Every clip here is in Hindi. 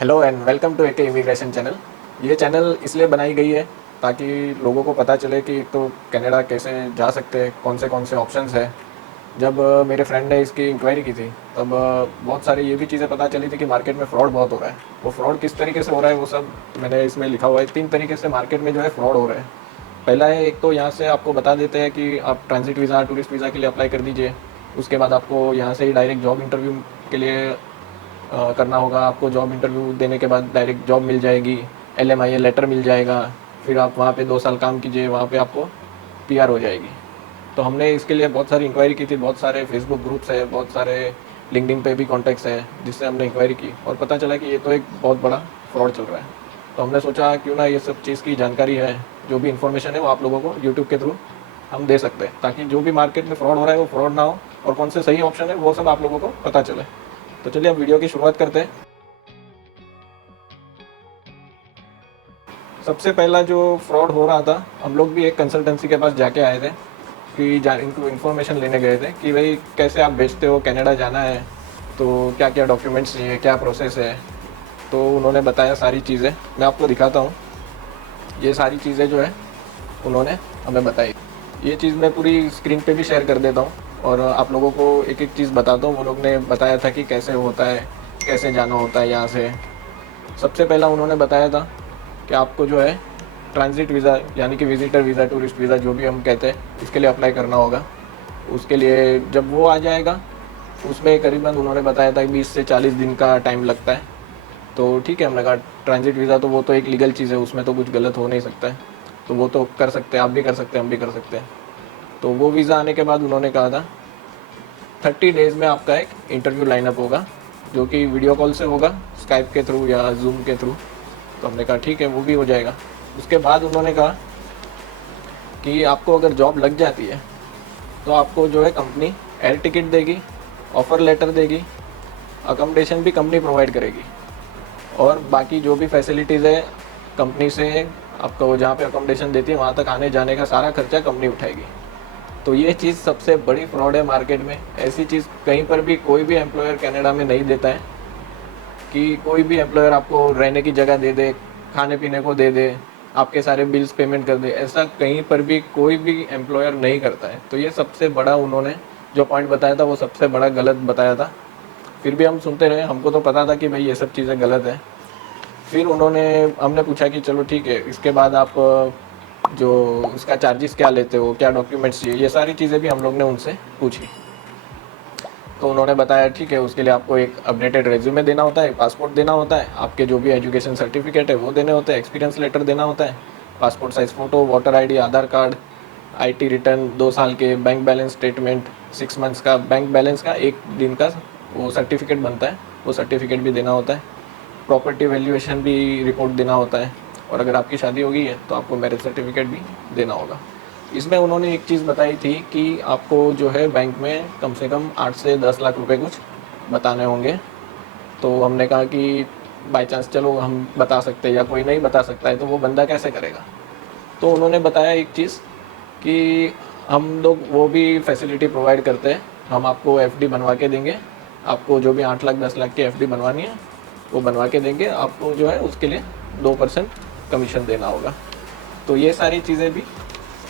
Hello and welcome to AK immigration channel. ये चैनल इसलिए बनाई गई है ताकि लोगों को पता चले कि तो कनाडा कैसे जा सकते हैं, कौन से ऑप्शंस है। जब मेरे फ्रेंड ने इसकी इंक्वायरी की थी तब बहुत सारी ये भी चीज़ें पता चली थी कि मार्केट में फ़्रॉड बहुत हो रहा है। वो फ़्रॉड किस तरीके से हो रहा है वो सब मैंने इसमें लिखा हुआ है। 3 तरीके से मार्केट में जो है फ़्रॉड हो रहा है। पहला है, एक तो यहाँ से आपको बता देते हैं कि आप ट्रांजिट वीज़ा, टूरिस्ट वीज़ा के लिए अप्लाई कर दीजिए। उसके बाद आपको यहाँ से ही डायरेक्ट जॉब इंटरव्यू के लिए करना होगा। आपको जॉब इंटरव्यू देने के बाद डायरेक्ट जॉब मिल जाएगी, LMIA लेटर मिल जाएगा। फिर आप वहाँ पे 2 साल काम कीजिए, वहाँ पे आपको PR हो जाएगी। तो हमने इसके लिए बहुत सारी इंक्वायरी की थी, बहुत सारे फेसबुक ग्रुप्स है, बहुत सारे लिंक्डइन पे भी कॉन्टैक्ट्स है जिससे हमने इंक्वायरी की और पता चला कि ये तो एक बहुत बड़ा फ्रॉड चल रहा है। तो हमने सोचा क्यों ना ये सब चीज़ की जानकारी है, जो भी इन्फॉर्मेशन है वो आप लोगों को यूट्यूब के थ्रू हम दे सकते हैं, ताकि जो भी मार्केट में फ्रॉड हो रहा है वो फ्रॉड ना हो और कौन से सही ऑप्शन है वो सब आप लोगों को पता चले। तो चलिए अब वीडियो की शुरुआत करते हैं। सबसे पहला जो फ्रॉड हो रहा था, हम लोग भी एक कंसल्टेंसी के पास जाके आए थे कि इनको इन्फॉर्मेशन लेने गए थे कि भाई कैसे आप भेजते हो, कनाडा जाना है तो क्या क्या डॉक्यूमेंट्स चाहिए, क्या प्रोसेस है। तो उन्होंने बताया सारी चीज़ें, मैं आपको दिखाता हूँ। ये सारी चीज़ें जो है उन्होंने हमें बताई। ये चीज़ मैं पूरी स्क्रीन पे भी शेयर कर देता हूँ और आप लोगों को एक एक चीज़ बताता हूँ। वो लोग ने बताया था कि कैसे होता है, कैसे जाना होता है यहाँ से। सबसे पहला उन्होंने बताया था कि आपको जो है ट्रांजिट वीज़ा यानी कि विजिटर वीज़ा, टूरिस्ट वीज़ा जो भी हम कहते हैं, इसके लिए अप्लाई करना होगा। उसके लिए जब वो आ जाएगा उसमें करीबन उन्होंने बताया था कि 20 से 40 दिन का टाइम लगता है। तो ठीक है, हमने कहा ट्रांजिट वीज़ा तो वो तो एक लीगल चीज़ है, उसमें तो कुछ गलत हो नहीं सकता है, तो वो तो कर सकते हैं, आप भी कर सकते हैं, हम भी कर सकते हैं। तो वो वीज़ा आने के बाद उन्होंने कहा था 30 डेज़ में आपका एक इंटरव्यू लाइनअप होगा, जो कि वीडियो कॉल से होगा, स्काइप के थ्रू या जूम के थ्रू। तो हमने कहा ठीक है, वो भी हो जाएगा। उसके बाद उन्होंने कहा कि आपको अगर जॉब लग जाती है तो आपको जो है कंपनी एयर टिकट देगी, ऑफ़र लेटर देगी, अकोमोडेशन भी कंपनी प्रोवाइड करेगी और बाकी जो भी फैसिलिटीज़ है कंपनी से आपको जहाँ पे अकोमोडेशन देती है वहाँ तक आने जाने का सारा खर्चा कंपनी उठाएगी। तो ये चीज़ सबसे बड़ी फ्रॉड है मार्केट में। ऐसी चीज़ कहीं पर भी कोई भी एम्प्लॉयर कनाडा में नहीं देता है कि कोई भी एम्प्लॉयर आपको रहने की जगह दे दे, खाने पीने को दे दे, आपके सारे बिल्स पेमेंट कर दे। ऐसा कहीं पर भी कोई भी एम्प्लॉयर नहीं करता है। तो ये सबसे बड़ा उन्होंने जो पॉइंट बताया था वो सबसे बड़ा गलत बताया था। फिर भी हम सुनते रहे, हमको तो पता था कि भाई ये सब चीज़ें गलत है। फिर हमने पूछा कि चलो ठीक है, इसके बाद आप जो इसका चार्जेस क्या लेते हो, क्या डॉक्यूमेंट्स चाहिए, ये सारी चीज़ें भी हम लोग ने उनसे पूछी। तो उन्होंने बताया ठीक है, उसके लिए आपको एक अपडेटेड रेज्यूमे देना होता है, पासपोर्ट देना होता है, आपके जो भी एजुकेशन सर्टिफिकेट है वो देने होते हैं, एक्सपीरियंस लेटर देना होता है, passport size photo, voter ID, Aadhaar card, IT return 2 साल के, बैंक बैलेंस स्टेटमेंट, 6 मंथ्स का बैंक बैलेंस का 1 दिन का वो सर्टिफिकेट बनता है, वो सर्टिफिकेट भी देना होता है। प्रॉपर्टी वैल्यूएशन भी रिपोर्ट देना होता है और अगर आपकी शादी हो गई है तो आपको मैरिज सर्टिफिकेट भी देना होगा। इसमें उन्होंने एक चीज़ बताई थी कि आपको जो है बैंक में कम से कम 8 से 10 लाख रुपए कुछ बताने होंगे। तो हमने कहा कि बाई चांस चलो हम बता सकते हैं या कोई नहीं बता सकता है तो वो बंदा कैसे करेगा। तो उन्होंने बताया एक चीज़ कि हम लोग वो भी फैसिलिटी प्रोवाइड करते हैं, हम आपको FD बनवा के देंगे। आपको जो भी 8 लाख 10 लाख की FD बनवानी है वो बनवा के देंगे, आपको जो है उसके लिए 2% कमीशन देना होगा। तो ये सारी चीज़ें भी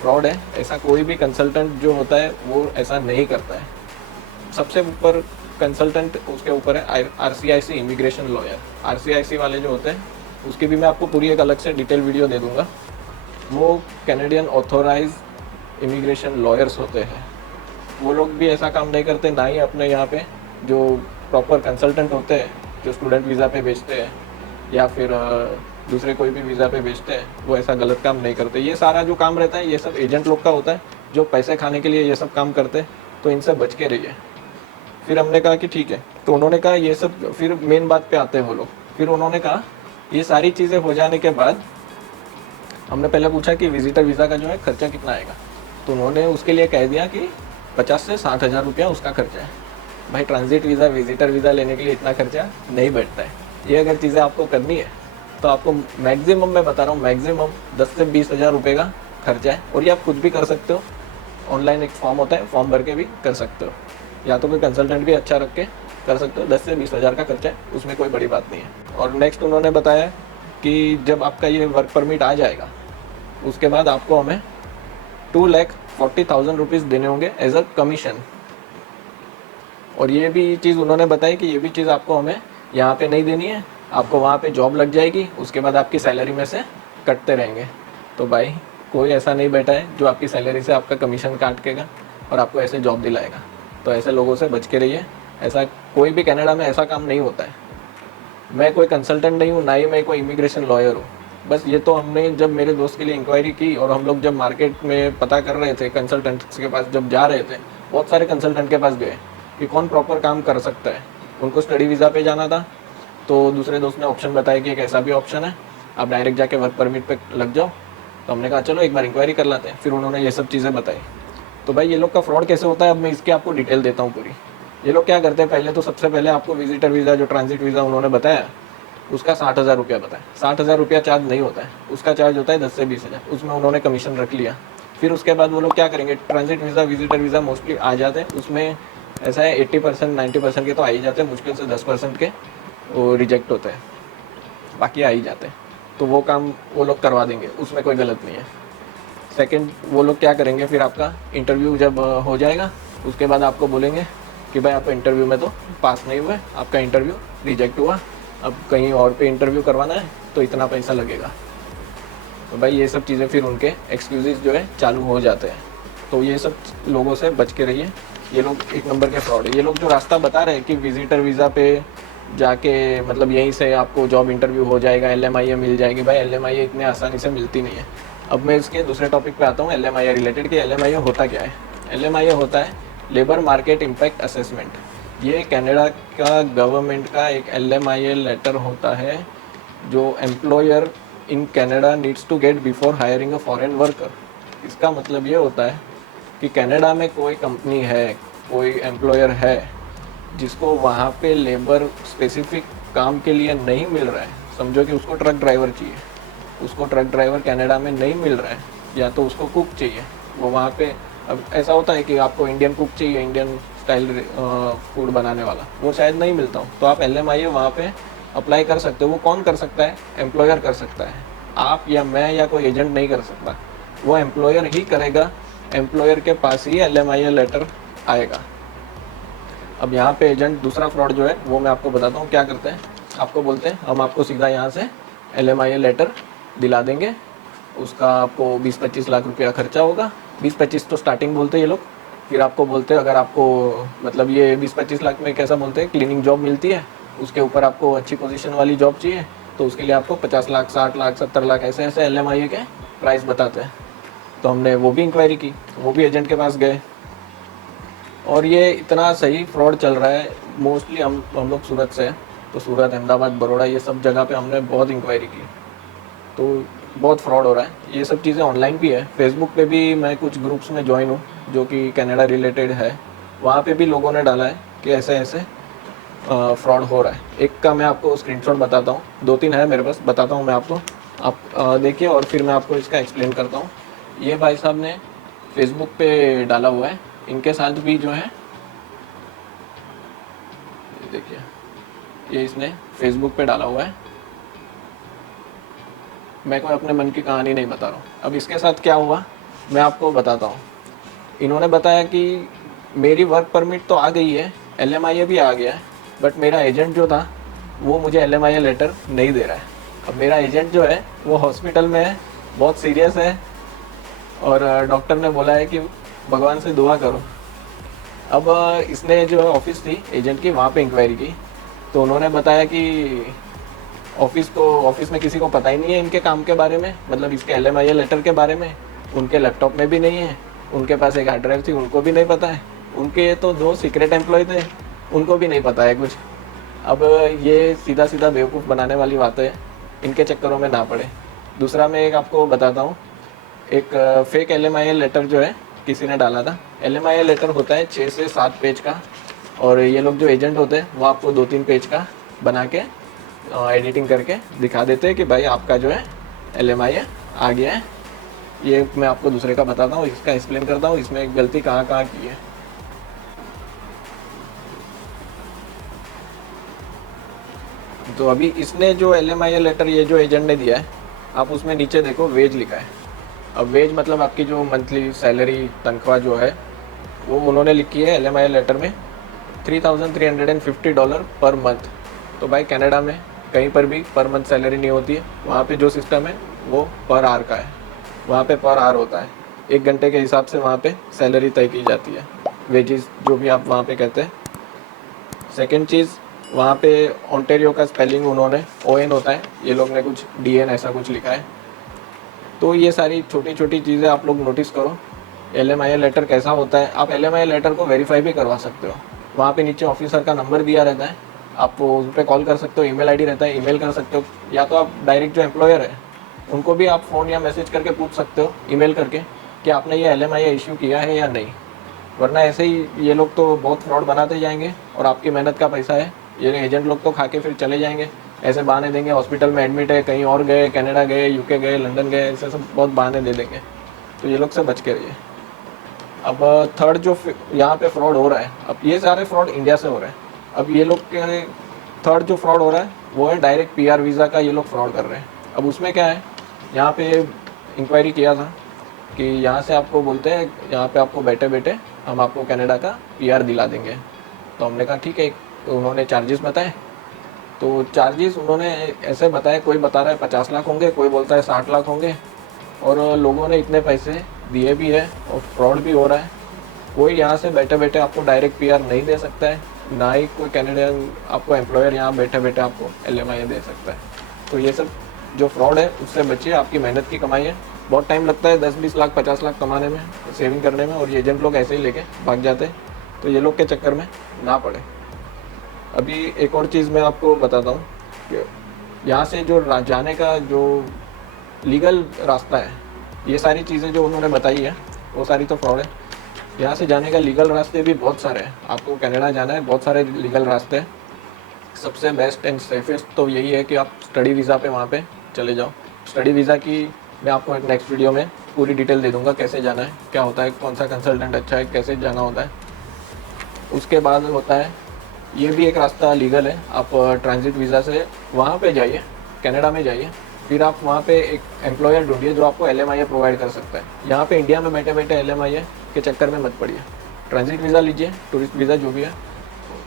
फ्रॉड है। ऐसा कोई भी कंसल्टेंट जो होता है वो ऐसा नहीं करता है। सबसे ऊपर कंसल्टेंट उसके ऊपर है RCIC इमिग्रेशन लॉयर। RCIC वाले जो होते हैं उसकी भी मैं आपको पूरी एक अलग से डिटेल वीडियो दे दूँगा। वो कैनेडियन ऑथोराइज इमिग्रेशन लॉयर्स होते हैं। वो लोग भी ऐसा काम नहीं करते, ना ही अपने यहाँ पे जो प्रॉपर कंसल्टेंट होते हैं जो स्टूडेंट वीज़ा पे भेजते हैं या फिर दूसरे कोई भी वीज़ा पे भेजते हैं, वो ऐसा गलत काम नहीं करते। ये सारा जो काम रहता है ये सब एजेंट लोग का होता है जो पैसे खाने के लिए ये सब काम करते हैं, तो इनसे बच के रहिए। फिर हमने कहा कि ठीक है, तो उन्होंने कहा ये सब, फिर मेन बात पे आते हैं वो लोग। फिर उन्होंने कहा ये सारी चीज़ें हो जाने के बाद हमने पहले पूछा कि विजिटर वीज़ा का जो है खर्चा कितना आएगा। तो उन्होंने उसके लिए कह दिया कि 50 से 60 हज़ार रुपया उसका खर्चा है। भाई ट्रांजिट वीज़ा, विजिटर वीज़ा लेने के लिए इतना खर्चा नहीं बैठता है। ये अगर चीज़ें आपको करनी है तो आपको मैक्सिमम, मैं बता रहा हूँ मैक्सिमम 10 से 20 हज़ार रुपये का खर्चा है। और ये आप खुद भी कर सकते हो, ऑनलाइन एक फॉर्म होता है, फॉर्म भर के भी कर सकते हो, या तो कोई कंसल्टेंट भी अच्छा रख के कर सकते हो, 10 से 20 हज़ार का खर्चा है, उसमें कोई बड़ी बात नहीं है। और नेक्स्ट उन्होंने बताया कि जब आपका ये वर्क परमिट आ जाएगा उसके बाद आपको हमें 2,40,000 रुपीज़ देने होंगे एज अ कमीशन। और ये भी चीज़ उन्होंने बताई कि ये भी चीज़ आपको हमें यहाँ पे नहीं देनी है, आपको वहाँ पे जॉब लग जाएगी, उसके बाद आपकी सैलरी में से कटते रहेंगे। तो भाई कोई ऐसा नहीं बैठा है जो आपकी सैलरी से आपका कमीशन काटेगा और आपको ऐसे जॉब दिलाएगा। तो ऐसे लोगों से बच के रहिए। ऐसा कोई भी कनाडा में ऐसा काम नहीं होता है। मैं कोई कंसल्टेंट नहीं हूँ, ना ही मैं कोई इमिग्रेशन लॉयर हूँ। बस ये तो हमने जब मेरे दोस्त के लिए इंक्वायरी की और हम लोग जब मार्केट में पता कर रहे थे, कंसल्टेंट्स के पास जब जा रहे थे, बहुत सारे कंसल्टेंट के पास गए कि कौन प्रॉपर काम कर सकता है। उनको स्टडी वीज़ा पे जाना था, तो दूसरे दोस्त ने ऑप्शन बताया कि एक ऐसा भी ऑप्शन है, आप डायरेक्ट जाके वर्क परमिट पे लग जाओ। तो हमने कहा चलो एक बार इंक्वायरी कर लाते हैं। फिर उन्होंने ये सब चीज़ें बताई। तो भाई ये लोग का फ्रॉड कैसे होता है, अब मैं इसकी आपको डिटेल देता हूँ पूरी। ये लोग क्या करते हैं, पहले तो सबसे पहले आपको विजिटर वीज़ा, जो ट्रांजिट वीज़ा उन्होंने बताया, उसका 60,000 रुपया बताया। 60,000 रुपया चार्ज नहीं होता है, उसका चार्ज होता है 10 से 20 हज़ार। उसमें उन्होंने कमीशन रख लिया। फिर उसके बाद वो लोग क्या करेंगे, transit visa, visitor visa mostly आ जाते हैं, उसमें ऐसा है 80% 90% के तो आ ही जाते हैं, मुश्किल से 10% के वो रिजेक्ट होते हैं, बाकी आ ही जाते हैं। तो वो काम वो लोग करवा देंगे, उसमें कोई गलत नहीं है। सेकंड, वो लोग क्या करेंगे, फिर आपका इंटरव्यू जब हो जाएगा उसके बाद आपको बोलेंगे कि भाई आप इंटरव्यू में तो पास नहीं हुए, आपका इंटरव्यू रिजेक्ट हुआ, अब कहीं और पे इंटरव्यू करवाना है तो इतना पैसा लगेगा। तो भाई ये सब चीज़ें फिर उनके एक्सक्यूज़ जो है चालू हो जाते हैं। तो ये सब लोगों से बच के रहिए, ये लोग एक नंबर के फ्रॉड है। ये लोग जो रास्ता बता रहे हैं कि विजिटर वीज़ा पे जाके मतलब यहीं से आपको जॉब इंटरव्यू हो जाएगा, LMIA मिल जाएगी, भाई LMIA इतने आसानी से मिलती नहीं है। अब मैं इसके दूसरे टॉपिक पे आता हूँ, LMIA रिलेटेड, कि LMIA होता क्या है। LMIA होता है लेबर मार्केट इम्पैक्ट असेसमेंट। ये कनाडा का गवर्नमेंट का एक LMIA लेटर होता है जो employer in Canada needs to get before hiring a foreign worker. इसका मतलब ये होता है कि कनाडा में कोई कंपनी है, कोई एम्प्लॉयर है जिसको वहाँ पे लेबर स्पेसिफिक काम के लिए नहीं मिल रहा है, समझो कि उसको ट्रक ड्राइवर चाहिए, उसको ट्रक ड्राइवर कनाडा में नहीं मिल रहा है, या तो उसको कुक चाहिए, वो वहाँ पे, अब ऐसा होता है कि आपको इंडियन कुक चाहिए, इंडियन स्टाइल फूड बनाने वाला, वो शायद नहीं मिलता हो, तो आप LMIA वहाँ पे अप्लाई कर सकते हो। वो कौन कर सकता है, एम्प्लॉयर कर सकता है, आप या मैं या कोई एजेंट नहीं कर सकता, वो एम्प्लॉयर ही करेगा। एम्प्लॉयर के पास ही LMIA लेटर आएगा। अब यहाँ पे एजेंट दूसरा फ्रॉड जो है वो मैं आपको बताता हूँ क्या करते हैं। आपको बोलते हैं हम आपको सीधा यहाँ से LMIA लेटर दिला देंगे, उसका आपको 20-25 लाख रुपया खर्चा होगा। 20-25 तो स्टार्टिंग बोलते हैं ये लोग। फिर आपको बोलते हैं अगर आपको मतलब ये 20-25 लाख में कैसा बोलते हैं, क्लीनिंग जॉब मिलती है, उसके ऊपर आपको अच्छी पोजीशन वाली जॉब चाहिए तो उसके लिए आपको 50 लाख, 60 लाख, 70 लाख ऐसे ऐसे LMIA के प्राइस बताते हैं। तो हमने वो भी इंक्वायरी की, वो भी एजेंट के पास गए, और ये इतना सही फ्रॉड चल रहा है। मोस्टली हम लोग सूरत से हैं, तो सूरत, अहमदाबाद, बड़ौदा, ये सब जगह पे हमने बहुत इंक्वायरी की, तो बहुत फ्रॉड हो रहा है। ये सब चीज़ें ऑनलाइन भी है, फेसबुक पे भी मैं कुछ ग्रुप्स में ज्वाइन हूँ जो कि कनाडा रिलेटेड है, वहाँ पे भी लोगों ने डाला है कि ऐसे ऐसे फ्रॉड हो रहा है। एक का मैं आपको स्क्रीनशॉट बताता हूँ, 2-3 है मेरे पास, बताता हूँ मैं आपको, आप देखिए और फिर मैं आपको इसका एक्सप्लेन करता हूँ। ये भाई साहब ने फेसबुक पे डाला हुआ है, इनके साथ भी जो है देखिए, ये इसने फेसबुक पे डाला हुआ है। मैं कोई अपने मन की कहानी नहीं बता रहा हूँ। अब इसके साथ क्या हुआ मैं आपको बताता हूँ। इन्होंने बताया कि मेरी वर्क परमिट तो आ गई है, LMIA भी आ गया है, बट मेरा एजेंट जो था वो मुझे LMIA लेटर नहीं दे रहा है। अब मेरा एजेंट जो है वो हॉस्पिटल में है, बहुत सीरियस है, और डॉक्टर ने बोला है कि भगवान से दुआ करो। अब इसने जो ऑफिस थी एजेंट की, वहाँ पे इंक्वायरी की, तो उन्होंने बताया कि ऑफिस में किसी को पता ही नहीं है इनके काम के बारे में, मतलब इसके LMIA लेटर के बारे में। उनके लैपटॉप में भी नहीं है, उनके पास एक हार्ड ड्राइव थी, उनको भी नहीं पता है। उनके तो 2 सीक्रेट एम्प्लॉय थे, उनको भी नहीं पता है कुछ। अब ये सीधा सीधा बेवकूफ़ बनाने वाली बात है, इनके चक्करों में ना पड़े। दूसरा मैं एक आपको बताता हूँ, एक फेक LMIA लेटर जो है किसी ने डाला था। LMIA लेटर होता है 6 से 7 पेज का, और ये लोग जो एजेंट होते हैं वो आपको 2-3 पेज का बना के एडिटिंग करके दिखा देते हैं कि भाई आपका जो है LMIA आ गया है। ये मैं आपको दूसरे का बताता हूँ, इसका एक्सप्लेन करता हूँ, इसमें गलती कहाँ कहाँ की है। तो अभी इसने जो LMIA लेटर ये जो एजेंट ने दिया है, आप उसमें नीचे देखो वेज लिखा है। अब वेज मतलब आपकी जो मंथली सैलरी तनख्वाह जो है वो उन्होंने लिखी है LMIA लेटर में $3,350 पर मंथ। तो भाई कनाडा में कहीं पर भी पर मंथ सैलरी नहीं होती है, वहाँ पे जो सिस्टम है वो पर आवर का है, वहाँ पे पर आवर होता है, 1 घंटे के हिसाब से वहाँ पे सैलरी तय की जाती है, वेजेस जो भी आप वहाँ पे कहते हैं। सेकंड चीज़, वहाँ पे ओंटारियो का स्पेलिंग उन्होंने ON होता है, ये लोग ने कुछ DN ऐसा कुछ लिखा है। तो ये सारी छोटी छोटी चीज़ें आप लोग नोटिस करो। LMIA लेटर कैसा होता है, आप LMIA लेटर को वेरीफाई भी करवा सकते हो। वहाँ पे नीचे ऑफिसर का नंबर दिया रहता है, आप उन पर कॉल कर सकते हो, ईमेल आईडी रहता है, ईमेल कर सकते हो, या तो आप डायरेक्ट जो एम्प्लॉयर है उनको भी आप फ़ोन या मैसेज करके पूछ सकते हो, ईमेल करके, कि आपने ये LMIA इश्यू किया है या नहीं। वरना ऐसे ही ये लोग तो बहुत फ्रॉड बनाते जाएंगे और आपकी मेहनत का पैसा है ये एजेंट लोग तो खा के फिर चले जाएंगे। ऐसे बहाने देंगे, हॉस्पिटल में एडमिट है, कहीं और गए, कनाडा गए, UK गए, लंदन गए, ऐसे सब बहुत बहाने दे देंगे। तो ये लोग से बच के रहिए। अब थर्ड जो यहाँ पे फ्रॉड हो रहा है, अब ये सारे फ्रॉड इंडिया से हो रहे हैं। अब ये लोग के थर्ड जो फ्रॉड हो रहा है वो है डायरेक्ट PR वीज़ा का ये लोग फ्रॉड कर रहे हैं। अब उसमें क्या है, यहाँ पे इंक्वायरी किया था कि यहाँ से आपको बोलते हैं यहाँ पे आपको बैठे बैठे हम आपको कनाडा का PR दिला देंगे। तो हमने कहा ठीक है। तो उन्होंने चार्जेस बताए, तो चार्जेस उन्होंने ऐसे बताए, कोई बता रहा है 50 लाख होंगे, कोई बोलता है 60 लाख होंगे, और लोगों ने इतने पैसे दिए भी है और फ्रॉड भी हो रहा है। कोई यहाँ से बैठे बैठे आपको डायरेक्ट PR नहीं दे सकता है, ना ही कोई कैनेडियन आपको एम्प्लॉयर यहाँ बैठे बैठे आपको LMIA दे सकता है। तो ये सब जो फ्रॉड है उससे बचिए, आपकी मेहनत की कमाई है। बहुत टाइम लगता है 10-20 लाख 50 लाख कमाने में, सेविंग करने में, और ये एजेंट लोग ऐसे ही लेके भाग जाते हैं। तो ये लोग के चक्कर में ना पड़े। अभी एक और चीज़ मैं आपको बताता हूँ कि यहाँ से जो जाने का जो लीगल रास्ता है, ये सारी चीज़ें जो उन्होंने बताई है वो सारी तो फ्रॉड है। यहाँ से जाने का लीगल रास्ते भी बहुत सारे हैं। आपको कनाडा जाना है, बहुत सारे लीगल रास्ते हैं। सबसे बेस्ट एंड सेफेस्ट तो यही है कि आप स्टडी वीज़ा पे वहाँ पे चले जाओ। स्टडी वीज़ा की मैं आपको एक नेक्स्ट वीडियो में पूरी डिटेल दे दूँगा, कैसे जाना है, क्या होता है, कौन सा कंसल्टेंट अच्छा है, कैसे जाना होता है। उसके बाद होता है, ये भी एक रास्ता लीगल है, आप ट्रांजिट वीज़ा से वहाँ पे जाइए, कनाडा में जाइए, फिर आप वहाँ पे एक एम्प्लॉयर ढूंढिए जो आपको LMIA प्रोवाइड कर सकता है। यहाँ पे इंडिया में बैठे बैठे LMIA के चक्कर में मत पड़िए। ट्रांजिट वीज़ा लीजिए, टूरिस्ट वीज़ा जो भी है,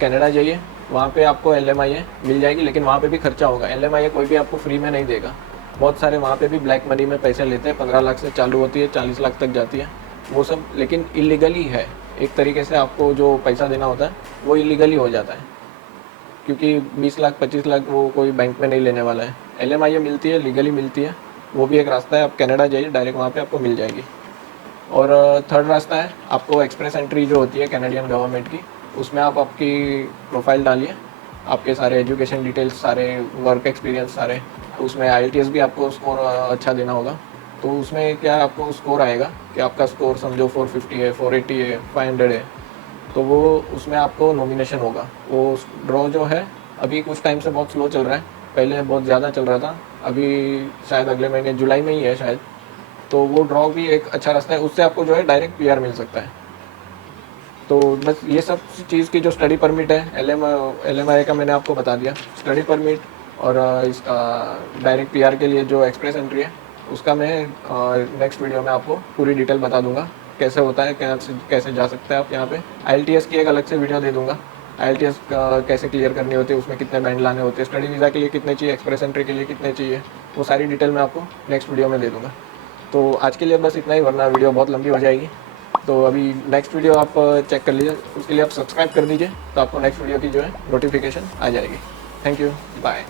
कनाडा जाइए, वहाँ पे आपको LMIA मिल जाएगी, लेकिन वहाँ पे भी खर्चा होगा। LMIA कोई भी आपको फ्री में नहीं देगा। बहुत सारे वहाँ पे भी ब्लैक मनी में पैसे लेते हैं, 15 लाख से चालू होती है, 40 लाख तक जाती है वो सब, लेकिन इलीगली है। एक तरीके से आपको जो पैसा देना होता है वो इलीगली हो जाता है, क्योंकि 20 लाख 25 लाख वो कोई बैंक में नहीं लेने वाला है। LMIA मिलती है, लीगली मिलती है, वो भी एक रास्ता है। आप कनाडा जाइए, डायरेक्ट वहाँ पे आपको मिल जाएगी। और थर्ड रास्ता है, आपको एक्सप्रेस एंट्री जो होती है कैनेडियन गवर्नमेंट की, उसमें आप आपकी प्रोफाइल डालिए, आपके सारे एजुकेशन डिटेल्स, सारे वर्क एक्सपीरियंस सारे, उसमें IELTS भी आपको स्कोर अच्छा देना होगा। तो उसमें क्या आपको स्कोर आएगा कि आपका स्कोर समझो 450 है, 480 है, 500 है, तो वो उसमें आपको नॉमिनेशन होगा। वो ड्रॉ जो है अभी कुछ टाइम से बहुत स्लो चल रहा है, पहले बहुत ज़्यादा चल रहा था, अभी शायद अगले महीने जुलाई में ही है शायद। तो वो ड्रॉ भी एक अच्छा रास्ता है, उससे आपको जो है डायरेक्ट PR मिल सकता है। तो बस ये सब चीज़ की जो स्टडी परमिट है, LMIA का मैंने आपको बता दिया, स्टडी परमिट, और इसका डायरेक्ट PR के लिए जो एक्सप्रेस एंट्री है उसका मैं नेक्स्ट वीडियो में आपको पूरी डिटेल बता दूंगा, कैसे होता है, कैसे जा सकते हैं आप यहाँ पे। IELTS की एक अलग से वीडियो दे दूंगा, IELTS कैसे क्लियर करनी होती है, उसमें कितने बैंड लाने होते हैं, स्टडी वीज़ा के लिए कितने चाहिए, एक्सप्रेस एंट्री के लिए कितने चाहिए, वो सारी डिटेल मैं आपको नेक्स्ट वीडियो में दे दूँगा। तो आज के लिए बस इतना ही, वरना वीडियो बहुत लंबी हो जाएगी। तो अभी नेक्स्ट वीडियो आप चेक कर लीजिए, उसके लिए आप सब्सक्राइब कर दीजिए, तो आपको नेक्स्ट वीडियो की जो है नोटिफिकेशन आ जाएगी। Thank you, bye.